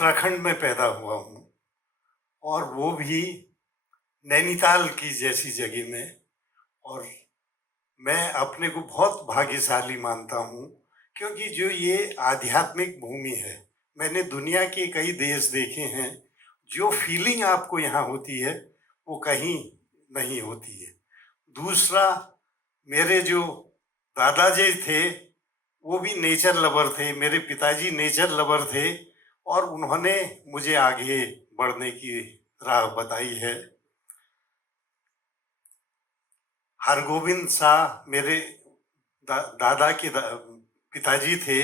उत्तराखंड में पैदा हुआ हूँ और वो भी नैनीताल की जैसी जगह में। और मैं अपने को बहुत भाग्यशाली मानता हूँ क्योंकि जो ये आध्यात्मिक भूमि है, मैंने दुनिया के कई देश देखे हैं, जो फीलिंग आपको यहाँ होती है वो कहीं नहीं होती है। दूसरा, मेरे जो दादाजी थे वो भी नेचर लवर थे, मेरे पिताजी नेचर लवर थे और उन्होंने मुझे आगे बढ़ने की राह बताई है। हरगोविंद शाह मेरे दादा के पिताजी थे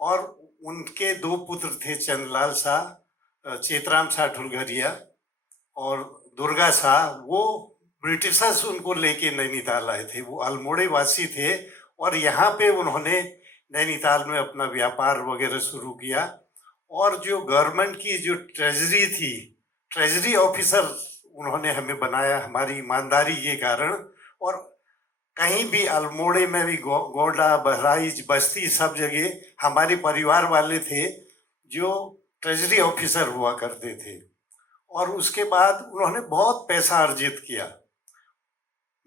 और उनके दो पुत्र थे, चंद्रलाल शाह, चेतराम शाह ढुलगरिया और दुर्गा शाह। वो ब्रिटिशर्स उनको लेके नैनीताल आए थे, वो अल्मोड़े वासी थे और यहाँ पे उन्होंने नैनीताल में अपना व्यापार वगैरह शुरू किया। और जो गवर्नमेंट की जो ट्रेजरी थी, ट्रेजरी ऑफिसर उन्होंने हमें बनाया हमारी ईमानदारी के कारण। और कहीं भी अल्मोड़े में भी गोंडा, बहराइच, बस्ती, सब जगह हमारे परिवार वाले थे जो ट्रेजरी ऑफिसर हुआ करते थे। और उसके बाद उन्होंने बहुत पैसा अर्जित किया।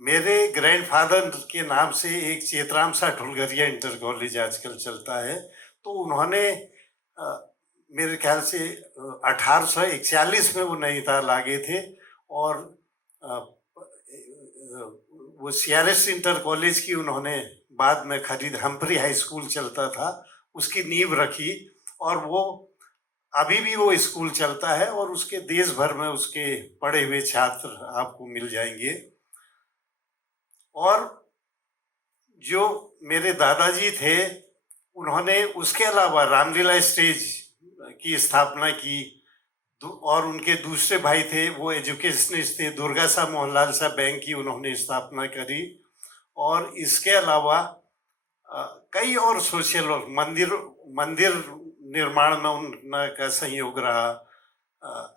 मेरे ग्रैंडफादर के नाम से एक चेतराम शाह ढुलगरिया इंटर कॉलेज आजकल चलता है, तो उन्होंने मेरे ख्याल से 1841 में वो नैनीताल आ गए थे और वो CRS इंटर कॉलेज की उन्होंने बाद में खरीद, हम्फ्री हाई स्कूल चलता था, उसकी नींव रखी और वो अभी भी वो स्कूल चलता है और उसके देश भर में उसके पढ़े हुए छात्र आपको मिल जाएंगे। और जो मेरे दादाजी थे उन्होंने उसके अलावा रामलीला स्टेज की स्थापना की और उनके दूसरे भाई थे वो एजुकेशनिस्ट थे, दुर्गा शाह मोहनलाल शाह बैंक की उन्होंने स्थापना करी। और इसके अलावा कई और सोशल मंदिर निर्माण में उनका सहयोग रहा।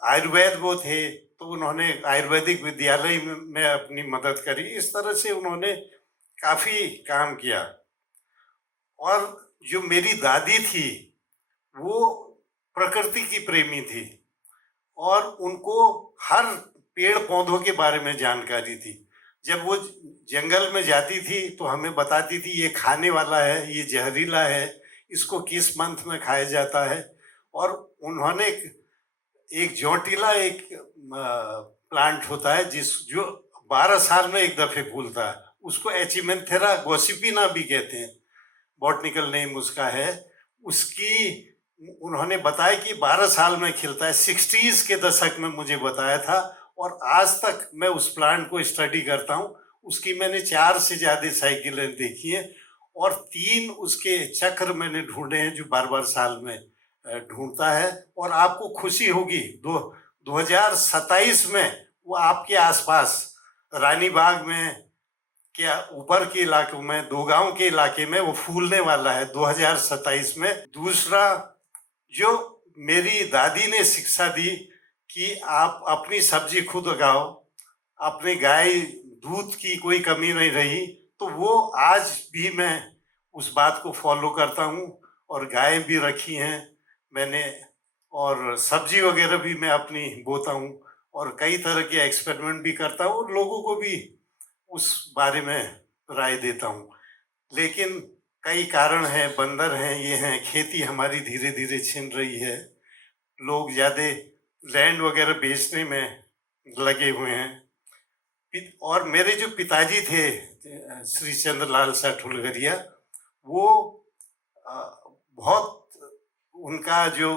आयुर्वेद वो थे तो उन्होंने आयुर्वेदिक विद्यालय में अपनी मदद करी। इस तरह से उन्होंने काफ़ी काम किया। और जो मेरी दादी थी वो प्रकृति की प्रेमी थी और उनको हर पेड़ पौधों के बारे में जानकारी थी। जब वो जंगल में जाती थी तो हमें बताती थी ये खाने वाला है, ये जहरीला है, इसको किस मंथ में खाया जाता है। और उन्होंने एक जौटीला एक प्लांट होता है जो 12 साल में एक दफे फूलता है, उसको एचिमेंथेरा गॉसिपिना भी कहते हैं, बॉटनिकल नेम उसका है। उसकी उन्होंने बताया कि 12 साल में खिलता है, 60s के दशक में मुझे बताया था और आज तक मैं उस प्लांट को स्टडी करता हूँ। उसकी मैंने 4 से ज़्यादा साइकिलें देखी हैं और 3 उसके चक्र मैंने ढूंढे हैं जो 12 साल में ढूंढता है। और आपको खुशी होगी 2027 में वो आपके आसपास रानी बाग में क्या ऊपर के इलाकों में, दो गांव के इलाके में वो फूलने वाला है 2027 में। दूसरा, जो मेरी दादी ने शिक्षा दी कि आप अपनी सब्जी खुद उगाओ, अपने गाय दूध की कोई कमी नहीं रही, तो वो आज भी मैं उस बात को फॉलो करता हूँ। और गाय भी रखी हैं मैंने और सब्जी वगैरह भी मैं अपनी बोता हूँ और कई तरह के एक्सपेरिमेंट भी करता हूँ और लोगों को भी उस बारे में राय देता हूँ। लेकिन कई कारण हैं, बंदर हैं, ये हैं, खेती हमारी धीरे धीरे छिन रही है, लोग ज़्यादा लैंड वगैरह बेचने में लगे हुए हैं। और मेरे जो पिताजी थे श्री चंद्रलाल शाह ढुलगरिया, वो बहुत उनका जो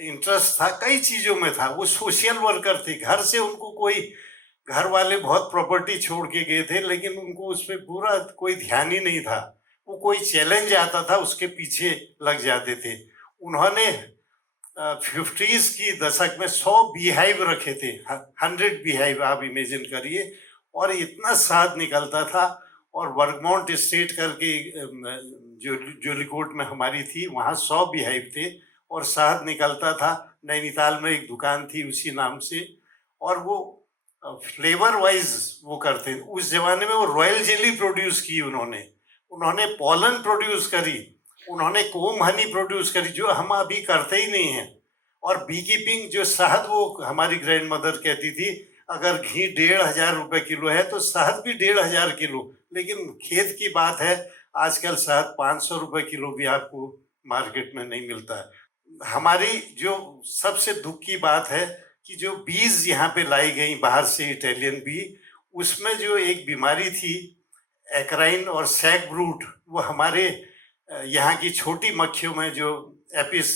इंटरेस्ट था कई चीज़ों में था, वो सोशल वर्कर थे। घर से उनको कोई, घर वाले बहुत प्रॉपर्टी छोड़ के गए थे लेकिन उनको उस पर पूरा कोई ध्यान ही नहीं था। वो कोई चैलेंज आता था उसके पीछे लग जाते थे। उन्होंने 50s की दशक में 100 बीहाइव रखे थे, 100 बीहाइव आप इमेजिन करिए। और इतना शहद निकलता था। और वर्गमाउंट स्टेट करके जो जोलीकोट में हमारी थी, वहाँ 100 बीहाइव थे और शहद निकलता था। नैनीताल में एक दुकान थी उसी नाम से और वो फ्लेवर वाइज वो करते उस जमाने में। वो रॉयल जेली प्रोड्यूस की उन्होंने पॉलन प्रोड्यूस करी उन्होंने कोम हनी प्रोड्यूस करी जो हम अभी करते ही नहीं हैं। और बी कीपिंग जो शहद, वो हमारी ग्रैंड मदर कहती थी अगर घी 1,500 रुपए किलो है तो शहद भी 1,500 किलो। लेकिन खेत की बात है, आजकल शहद 500 रुपए किलो भी आपको मार्केट में नहीं मिलता है। हमारी जो सबसे दुख की बात है कि जो बीज यहाँ पे लाई गई बाहर से, इटालियन बी, उसमें जो एक बीमारी थी एक्राइन और सैक ब्रूट, वो हमारे यहाँ की छोटी मक्खियों में जो एपिस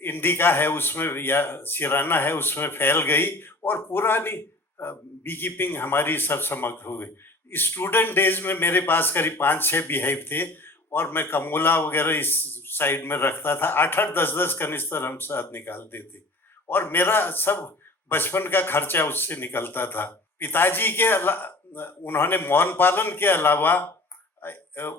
इंडिका है उसमें या सिराना है उसमें फैल गई और पुरानी बी कीपिंग हमारी सब समाप्त हो गई। स्टूडेंट डेज में मेरे पास करीब 5-6 बीहाइव थे और मैं कमोला वगैरह इस साइड में रखता था। 8-8, 10-10 कनिस्तर हम साथ निकालते थे और मेरा सब बचपन का खर्चा उससे निकलता था। पिताजी के उन्होंने मौन पालन के अलावा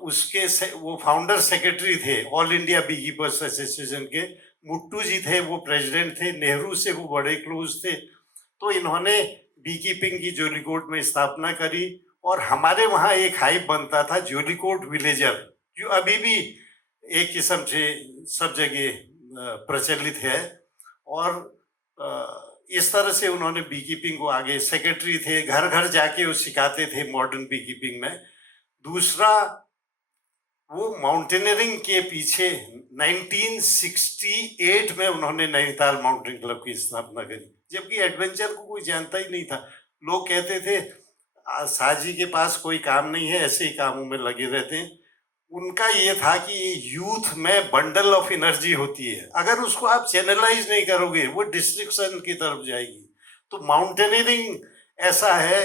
उसके वो फाउंडर सेक्रेटरी थे all India bee keepers association के। मुट्टू जी थे, वो प्रेसिडेंट थे, नेहरू से वो बड़े क्लोज थे। तो इन्होंने बी कीपिंग की जोलीकोट में स्थापना करी और हमारे वहाँ एक हाइव बनता था जोलीकोट विलेजर, जो अभी भी एक किस्म से सब जगह प्रचलित है। और इस तरह से उन्होंने बी कीपिंग को आगे, सेक्रेटरी थे, घर घर जाके वो सिखाते थे मॉडर्न बी कीपिंग में। दूसरा, वो माउंटेनियरिंग के पीछे 1968 में उन्होंने नैनीताल माउंटेन क्लब की स्थापना करी, जबकि एडवेंचर को कोई जानता ही नहीं था। लोग कहते थे साजी के पास कोई काम नहीं है, ऐसे ही कामों में लगे रहते हैं। उनका ये था कि यूथ में बंडल ऑफ एनर्जी होती है, अगर उसको आप चैनलाइज नहीं करोगे वो डिस्ट्रिक्शन की तरफ जाएगी। तो माउंटेनियरिंग ऐसा है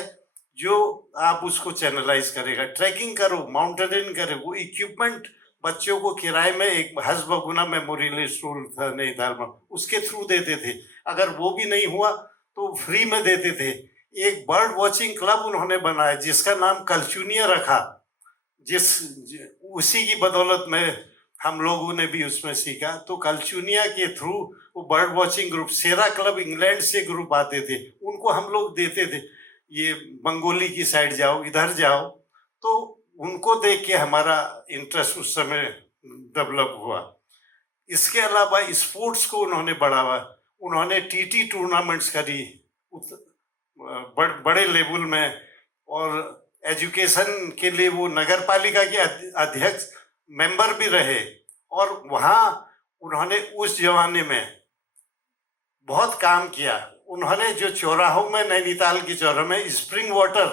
जो आप उसको चैनलाइज करेगा। ट्रैकिंग करो, माउंटेनियरिंग करो, वो इक्विपमेंट बच्चों को किराए में, एक हसबगुना मेमोरियल स्कूल था नैनीताल में, उसके थ्रू देते थे। अगर वो भी नहीं हुआ तो फ्री में देते थे। एक बर्ड वॉचिंग क्लब उन्होंने बनाया जिसका नाम कलचुनिया रखा, उसी की बदौलत में हम लोगों ने भी उसमें सीखा। तो कलचुनिया के थ्रू वो बर्ड वॉचिंग ग्रुप, सेरा क्लब इंग्लैंड से ग्रुप आते थे, उनको हम लोग देते थे, ये बंगोली की साइड जाओ, इधर जाओ। तो उनको देख के हमारा इंटरेस्ट उस समय डेवलप हुआ। इसके अलावा स्पोर्ट्स को उन्होंने बढ़ावा, उन्होंने टीटी टूर्नामेंट्स करी बड़े लेवल में, और एजुकेशन के लिए वो नगर पालिका के अध्यक्ष मेंबर भी रहे। और वहाँ उन्होंने उस जमाने में बहुत काम किया। उन्होंने जो चौराहों में, नैनीताल के चौराहों में स्प्रिंग वाटर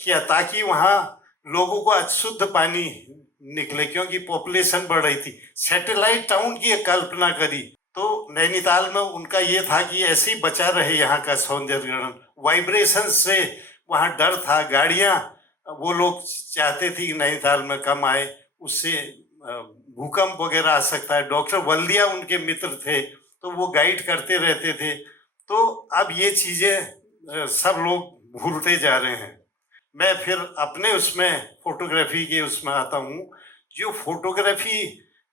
किया ताकि वहाँ लोगों को शुद्ध पानी निकले, क्योंकि पॉपुलेशन बढ़ रही थी। सैटेलाइट टाउन की एक कल्पना करी। तो नैनीताल में उनका ये था कि ऐसे ही बचा रहे यहाँ का सौंदर्यीकरण। वाइब्रेशन से वहाँ डर था, गाड़ियाँ वो लोग चाहते थे कि नैनीताल में कम आए, उससे भूकंप वगैरह आ सकता है। डॉक्टर वल्दिया उनके मित्र थे, तो वो गाइड करते रहते थे। तो अब ये चीज़ें सब लोग भूलते जा रहे हैं। मैं फिर अपने उसमें फोटोग्राफी के उसमें आता हूँ। जो फोटोग्राफी,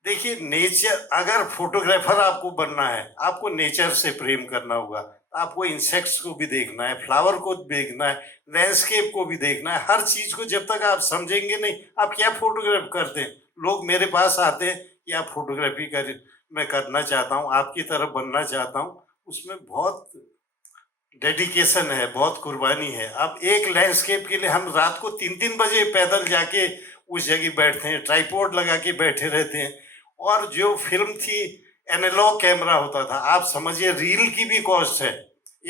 देखिए नेचर, अगर फोटोग्राफर आपको बनना है, आपको नेचर से प्रेम करना होगा। आपको इंसेक्ट्स को भी देखना है, फ्लावर को देखना है, लैंडस्केप को भी देखना है। हर चीज को जब तक आप समझेंगे नहीं, आप क्या फोटोग्राफ करते हैं। लोग मेरे पास आते हैं कि आप फोटोग्राफी कर, मैं करना चाहता हूँ, आपकी तरफ बनना चाहता हूँ। उसमें बहुत डेडिकेशन है, बहुत कुर्बानी है। अब एक लैंडस्केप के लिए हम रात को 3-3 बजे पैदल जाके उस जगह बैठते हैं, ट्राइपॉड लगा के बैठे रहते हैं। और जो फिल्म थी, एनालॉग कैमरा होता था, आप समझिए रील की भी कॉस्ट है।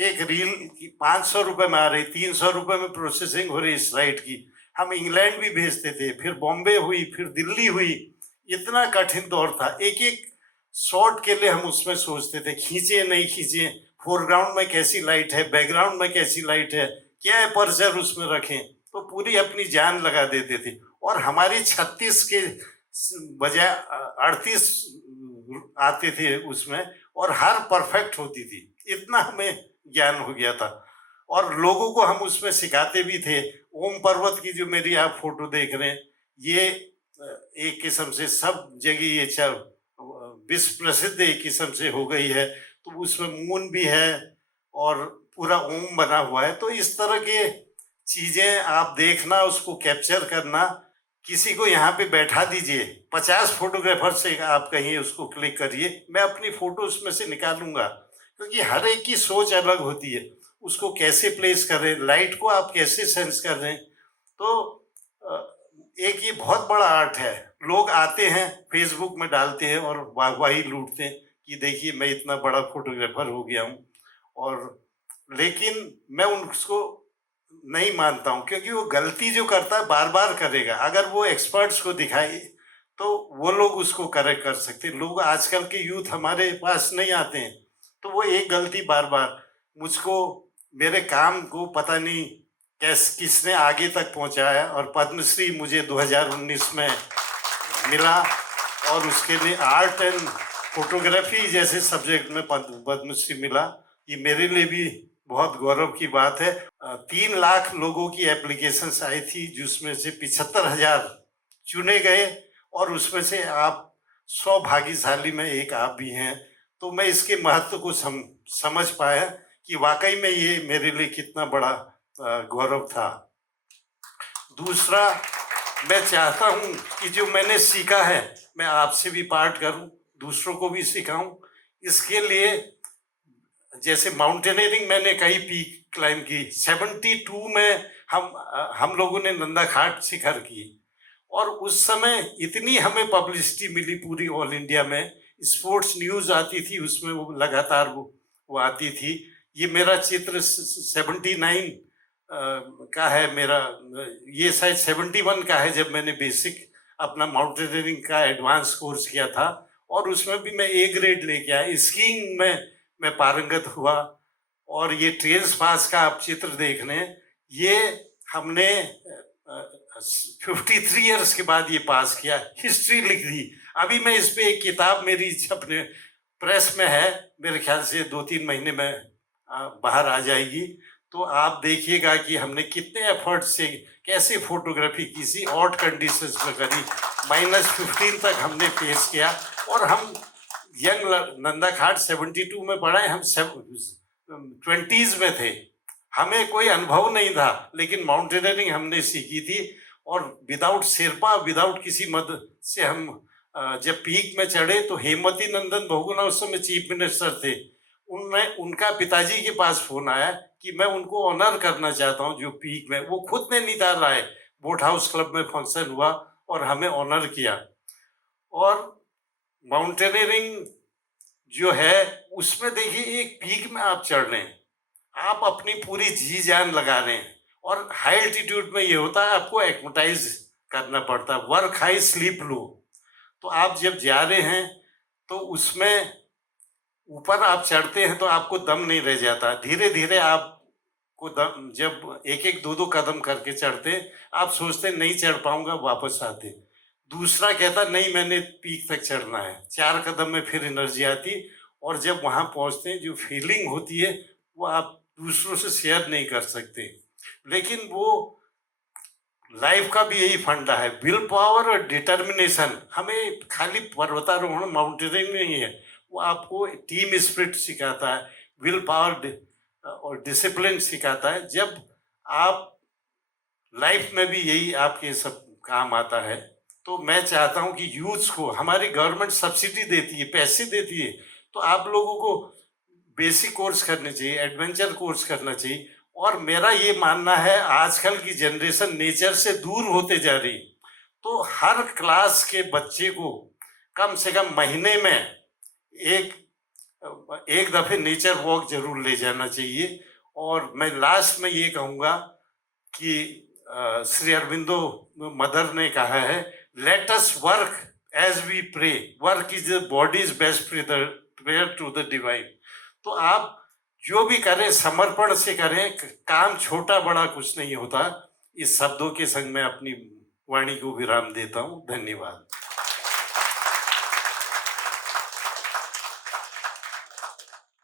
एक रील की 500 रुपये में आ रही, 300 रुपये में प्रोसेसिंग हो रही स्लाइड की। हम इंग्लैंड भी भेजते थे, फिर बॉम्बे हुई, फिर दिल्ली हुई। इतना कठिन दौर था। एक एक शॉट के लिए हम उसमें सोचते थे, खींचे नहीं खींचे, फोरग्राउंड में कैसी लाइट है, बैकग्राउंड में कैसी लाइट है, क्या अपर्चर उसमें रखें। तो पूरी अपनी जान लगा देते थे। और हमारी 36 के बजाय 38 आते थे उसमें, और हर परफेक्ट होती थी। इतना हमें ज्ञान हो गया था और लोगों को हम उसमें सिखाते भी थे। ओम पर्वत की जो मेरी आप फोटो देख रहे हैं, ये एक किस्म से सब जगह ये विश्व प्रसिद्ध एक किस्म से हो गई है। तो उसमें मून भी है और पूरा ओम बना हुआ है। तो इस तरह के चीजें आप देखना, उसको कैप्चर करना, किसी को यहाँ पे बैठा दीजिए, 50 फोटोग्राफर से आप कहिए उसको क्लिक करिए, मैं अपनी फोटो उसमें से निकालूंगा, क्योंकि हर एक की सोच अलग होती है। उसको कैसे प्लेस कर रहे हैं, लाइट को आप कैसे सेंस कर रहे हैं। तो एक ये बहुत बड़ा आर्ट है। लोग आते हैं फेसबुक में डालते हैं और वाहवाही लूटते हैं कि देखिए मैं इतना बड़ा फोटोग्राफर हो गया हूँ, और लेकिन मैं उसको नहीं मानता हूँ, क्योंकि वो गलती जो करता है बार बार करेगा। अगर वो एक्सपर्ट्स को दिखाए तो वो लोग उसको करेक्ट कर सकते हैं। लोग आजकल के यूथ हमारे पास नहीं आते हैं, तो वो एक गलती बार बार, मुझको मेरे काम को पता नहीं किसने आगे तक पहुंचाया, और पद्मश्री मुझे 2019 में मिला, और उसके लिए आर्ट एंड फोटोग्राफी जैसे सब्जेक्ट में पद्मश्री मिला। ये मेरे लिए भी बहुत गौरव की बात है। 3 लाख लोगों की एप्लीकेशंस आई थी, जिसमें से 75,000 चुने गए, और उसमें से आप 100 भाग्यशाली में एक आप भी हैं। तो मैं इसके महत्व को समझ पाया कि वाकई में ये मेरे लिए कितना बड़ा गौरव था। दूसरा, मैं चाहता हूँ कि जो मैंने सीखा है मैं आपसे भी पार्ट करूँ, दूसरों को भी सिखाऊं। इसके लिए जैसे माउंटेनियरिंग मैंने कई पीक क्लाइम की। 72 में हम लोगों ने नंदा घाट शिखर की, और उस समय इतनी हमें पब्लिसिटी मिली पूरी ऑल इंडिया में। स्पोर्ट्स न्यूज़ आती थी, उसमें वो लगातार वो आती थी। ये मेरा चित्र 79 का है मेरा, ये शायद 71 का है, जब मैंने बेसिक अपना माउंटेनियरिंग का एडवांस कोर्स किया था, और उसमें भी मैं A ग्रेड लेके आया। स्कीइंग में मैं पारंगत हुआ। और ये ट्रेल्स पास का आप चित्र देख रहे हैं, ये हमने 53 ईयर्स के बाद ये पास किया, हिस्ट्री लिख दी। अभी मैं इस पे एक किताब मेरी अपने प्रेस में है, मेरे ख्याल से 2-3 महीने में बाहर आ जाएगी। तो आप देखिएगा कि हमने कितने एफर्ट से कैसे फोटोग्राफी किसी ऑड कंडीशंस में करी। -15 तक हमने फेस किया, और हम यंग नंदा घाट 72 में पढ़ा है, हम 20s में थे, हमें कोई अनुभव नहीं था, लेकिन माउंटेनियरिंग हमने सीखी थी। और विदाउट शेरपा, विदाउट किसी मदद से हम जब पीक में चढ़े, तो हेमवती नंदन बहुगुणा उस समय चीफ मिनिस्टर थे, उनका पिताजी के पास फोन आया कि मैं उनको ऑनर करना चाहता हूं जो पीक में। वो खुद नैनीताल आए, बोट हाउस क्लब में फंक्शन हुआ और हमें ऑनर किया। और माउंटेनियरिंग जो है उसमें देखिए, एक पीक में आप चढ़ रहे हैं, आप अपनी पूरी जी जान लगा रहे हैं, और हाई एल्टीट्यूड में ये होता है आपको एक्मेटाइज करना पड़ता है, वर्क हाई स्लीप लो। तो आप जब जा रहे हैं तो उसमें ऊपर आप चढ़ते हैं तो आपको दम नहीं रह जाता, धीरे धीरे आपको दम, जब 1-1, 2-2 कदम करके चढ़ते, आप सोचते नहीं चढ़ पाऊंगा, वापस आते। दूसरा कहता नहीं मैंने पीक तक चढ़ना है, 4 कदम में फिर एनर्जी आती। और जब वहाँ पहुँचते हैं, जो फीलिंग होती है वो आप दूसरों से शेयर नहीं कर सकते। लेकिन वो लाइफ का भी यही फंडा है, विल पावर और डिटर्मिनेशन। हमें खाली पर्वतारोहण माउंटेनियरिंग नहीं है, वो आपको टीम स्पिरिट सिखाता है, विल पावर और डिसिप्लिन सिखाता है। जब आप लाइफ में भी यही आपके सब काम आता है। तो मैं चाहता हूं कि यूथ्स को, हमारी गवर्नमेंट सब्सिडी देती है, पैसे देती है, तो आप लोगों को बेसिक कोर्स करने चाहिए, एडवेंचर कोर्स करना चाहिए। और मेरा ये मानना है, आजकल की जनरेशन नेचर से दूर होते जा रही, तो हर क्लास के बच्चे को कम से कम महीने में एक दफे नेचर वॉक जरूर ले जाना चाहिए। और मैं लास्ट में ये कहूँगा कि श्री अरविंदो मदर ने कहा है, let us work as we pray, work is the body's best prayer to the divine. तो आप जो भी करें समर्पण से करें, काम छोटा बड़ा कुछ नहीं होता। इस शब्दों के संग मैं अपनी वाणी को विराम देता हूँ। धन्यवाद।